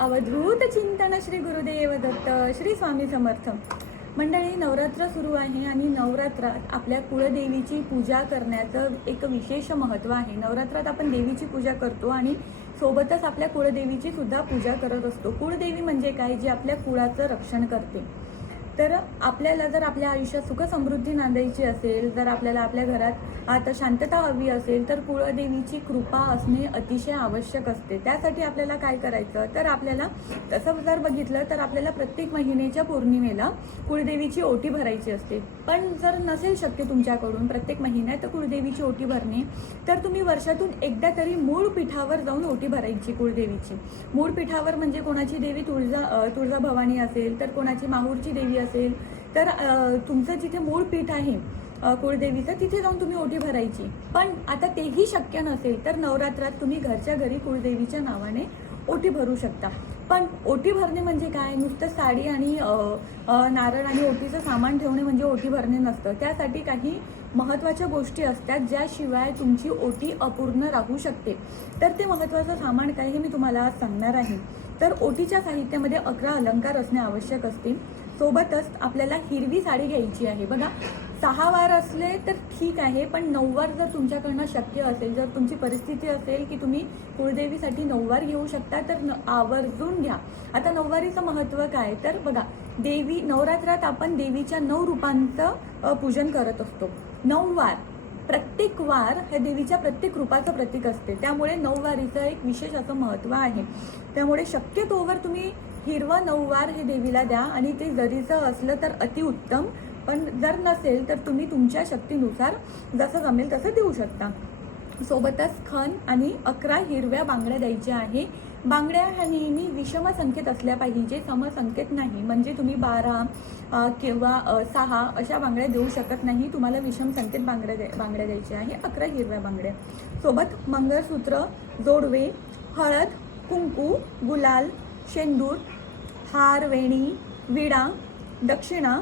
अवधूत चिंतन श्री गुरुदेव दत्त श्री स्वामी समर्थ। मंडळी, नवरात्र सुरू आहे आणि नवरात्रात आपल्या कुळदेवीची पूजा करण्याचं एक विशेष महत्त्व आहे। नवरात्रात आपण देवीची पूजा करतो आणि सोबतच आपल्या कुळदेवीची सुद्धा पूजा करत असतो। कुळदेवी म्हणजे काय? जी आपल्या कुळाचं रक्षण करते। तर आपल्याला जर आपल्या आयुष्यात सुख समृद्धी नांदायची असेल, जर आपल्याला आपल्या घरात आता शांतता हवी असेल, तर कुळदेवीची कृपा असणे अतिशय आवश्यक असते। त्यासाठी आपल्याला काय करायचं, तर आपल्याला तसं जर बघितलं तर आपल्याला प्रत्येक महिन्याच्या पौर्णिमेला कुळदेवीची ओटी भरायची असते। पण जर नसेल शक्य तुमच्याकडून प्रत्येक महिन्यात कुळदेवीची ओटी भरणे, तर तुम्ही वर्षातून एकदा तरी मूळ पीठावर जाऊन ओटी भरायची कुळदेवीची। मूळ पीठावर म्हणजे कोणाची देवी तुळजाभवानी असेल, तर कोणाची माहूरची देवी असेल, तर तुमचं जिथे मूळ पीठ आहे कुळदेवीचं, तिथे जाऊन तुम्ही ओटी भरायची। पण आता तेही शक्य नसेल तर नवरात्रात तुम्ही घरच्या घरी कुळदेवीच्या नावाने ओटी भरू शकता। पण ओटी भरणे म्हणजे काय? नुसतं साडी आणि नारळ आणि ओटीचं सामान ठेवणे म्हणजे ओटी भरणे नसतं। त्यासाठी काही महत्त्वाच्या गोष्टी असतात, ज्याशिवाय तुमची ओटी अपूर्ण राहू शकते। तर ते महत्त्वाचं सामान काय हे मी तुम्हाला आज सांगणार आहे। तर ओटीच्या साहित्यामध्ये 11 अलंकार असणे आवश्यक असते। सोबतच आपल्याला हिरवी साडी घ्यायची आहे। बघा, 6 वार असले तर ठीक आहे, पण 9 वार जर तुमच्याकडनं शक्य असेल, जर तुमची परिस्थिती असेल की तुम्ही कुळदेवीसाठी 9 वार घेऊ शकता, तर आवर्जून घ्या। आता 9 वारीचं महत्त्व काय? तर बघा, देवी नवरात्रात आपण देवीच्या 9 रूपांचं पूजन करत असतो। 9 वार, प्रत्येक वार हे देवीच्या प्रत्येक रूपाचं प्रतीक असते। त्यामुळे 9 वारीचं एक विशेष असं महत्त्व आहे। त्यामुळे शक्यतोवर तुम्ही हिरवं 9 वार हे देवीला द्या, आणि ते जरीचं असलं तर अतिउत्तम, पण जर नसेल तर तुम्ही तुमच्या शक्तीनुसार जसं जमेल तसं देऊ शकता। सोबतच खण आणि 11 हिरव्या बांगड्या द्यायच्या आहे। बांगड्या ह्या नेहमी विषम संख्येत असल्या पाहिजे, समसंख्येत नाही। म्हणजे तुम्ही 12 किंवा 6 अशा बांगड्या देऊ शकत नाही, तुम्हाला विषम संख्येत बांगड्या द्यायच्या आहे। 11 हिरव्या बांगड्या, सोबत मंगळसूत्र, जोडवे, हळद, कुंकू, गुलाल, शेंदूर, हार, वेणी, विडा, दक्षिणा,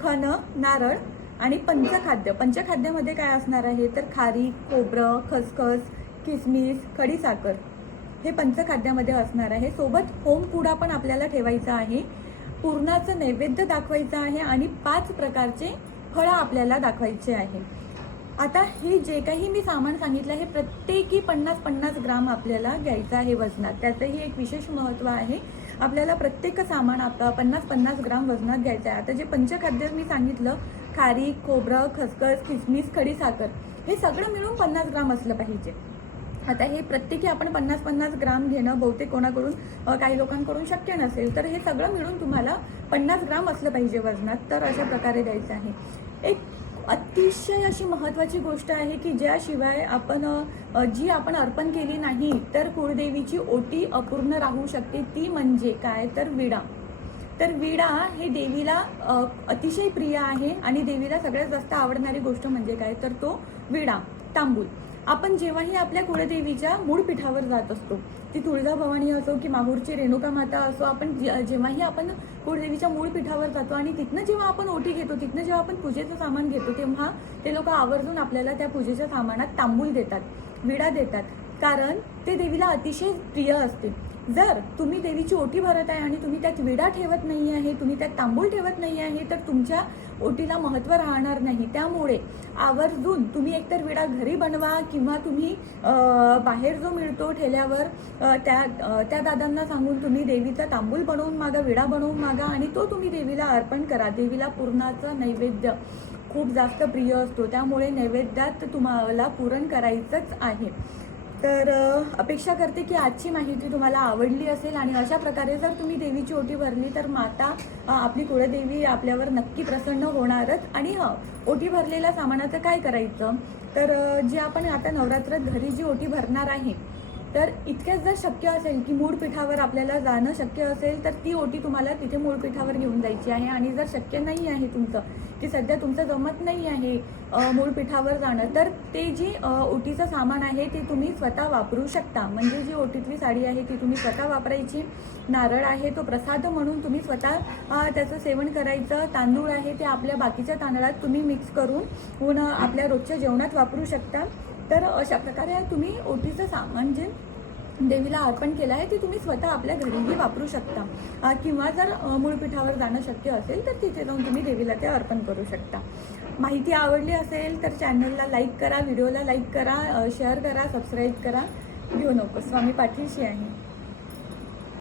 खण, नारळ आणि पंचखाद्य। पंचखाद्यामध्ये काय असणार आहे, तर खारीक, खोबरं, खसखस, किसमिस, खडीसाखर हे पंचखाद्यामध्ये असणार आहे। सोबत होमपुडा पण आपल्याला ठेवायचा आहे, पुरणाचं नैवेद्य दाखवायचं आहे आणि 5 प्रकारचे फळं आपल्याला दाखवायचे आहे। आता हे जे काही मी सामान सांगितलं हे प्रत्येकी 50-50 ग्राम आपल्याला घ्यायचं आहे वजनात। त्याचंही एक विशेष महत्त्व आहे। आपल्याला प्रत्येक सामान आता 50-50 ग्राम वजनात घ्यायचं आहे। आता जे पंचखाद्य मी सांगितलं, खारीक, खोबरं, खसखस, किसमिस, खडीसाखर, हे सगळं मिळून 50 ग्राम असलं पाहिजे। आता हे प्रत्येकी आपण 50-50 ग्राम घेणं बहुतेक कोणाकडून काही लोकांकडून शक्य नसेल, तर हे सगळं मिळून तुम्हाला 50 ग्राम असलं पाहिजे वजनात। तर अशा प्रकारे द्यायचं आहे। एक अतिशय अशी महत्त्वाची गोष्ट आहे की ज्याशिवाय जी आपण अर्पण केली नाही तर कुळदेवीची ओटी अपूर्ण राहू शकते, ती म्हणजे काय, तर विडा। तर विडा हे देवीला अतिशय प्रिय आहे आणि देवीला सगळ्यात जास्त आवडणारी गोष्ट म्हणजे काय, तर तो विडा, तांबूल। आपण जेव्हाही आपल्या कुळदेवीच्या मूळ पीठावर जात असतो, ती तुळजाभवानी असो की माहूरची रेणुका माता असो, आपण जेव्हाही आपण कुळदेवीच्या मूळ पीठावर जातो आणि तिथनं जेव्हा आपण ओटी घेतो, तिथनं जेव्हा आपण पूजेचं सामान घेतो, तेव्हा ते लोक आवर्जून आपल्याला त्या पूजेच्या सामानात तांबूल देतात, विडा देतात, कारण ते देवीला अतिशय प्रिय असते। जर तुम्ही देवीची ओटी भरत आहे आणि तुम्ही त्यात विडा ठेवत नाही आहे, तुम्ही त्यात तांबूल ठेवत नाही आहे, तर तुमच्या ओटीला महत्त्व राहणार नाही। त्यामुळे आवर्जून तुम्ही एकतर विडा घरी बनवा किंवा तुम्ही बाहेर जो मिळतो ठेल्यावर त्या दादांना सांगून तुम्ही देवीचा तांबूल बनवून मागा, विडा बनवून मागा आणि तो तुम्ही देवीला अर्पण करा। देवीला पुरणाचा नैवेद्य खूप जास्त प्रिय असतो, त्यामुळे नैवेद्यात तुम्हाला पुरण करायचंच आहे। तर अपेक्षा करते की आजची माहिती तुम्हाला आवडली असेल आणि अशा प्रकारे जर तुम्ही देवीची ओटी भरली तर माता आपली कुळदेवी आपल्यावर नक्की प्रसन्न होणारच। आणि ओटी भरलेल्या सामानाचं काय करायचं, तर जे आपण आता नवरात्रात घरी जी ओटी भरणार आहे, तर इतक्याच जर शक्य असेल की मूळ पीठावर आपल्याला जाणं शक्य असेल, तर ती ओटी तुम्हाला तिथे मूळ पीठावर घेऊन जायची आहे। आणि जर शक्य नाही आहे तुमचं, की सध्या तुमचं जमत नाही आहे मूळ पीठावर जाणं, तर ते जी ओटीचं सामान आहे ते तुम्ही स्वतः वापरू शकता। म्हणजे जी ओटीतली साडी आहे ती तुम्ही स्वतः वापरायची, नारळ आहे तो प्रसाद म्हणून तुम्ही स्वतः त्याचं सेवन करायचं, तांदूळ आहे ते आपल्या बाकीच्या तांदळात तुम्ही मिक्स करून आपल्या रोजच्या जेवणात वापरू शकता। तर अशा प्रकारे तुम्ही ओटीचं सामान जे देवीला अर्पण केलं आहे ते तुम्ही स्वतः आपल्या घरीही वापरू शकता किंवा जर मूळपीठावर जाणं शक्य असेल तर तिथे जाऊन तुम्ही देवीला ते अर्पण करू शकता. माहिती आवडली असेल तर चॅनलला लाईक करा, व्हिडिओला लाईक करा, शेअर करा, सबस्क्राईब करा. घेऊ नको, स्वामी पाठीशी आहे.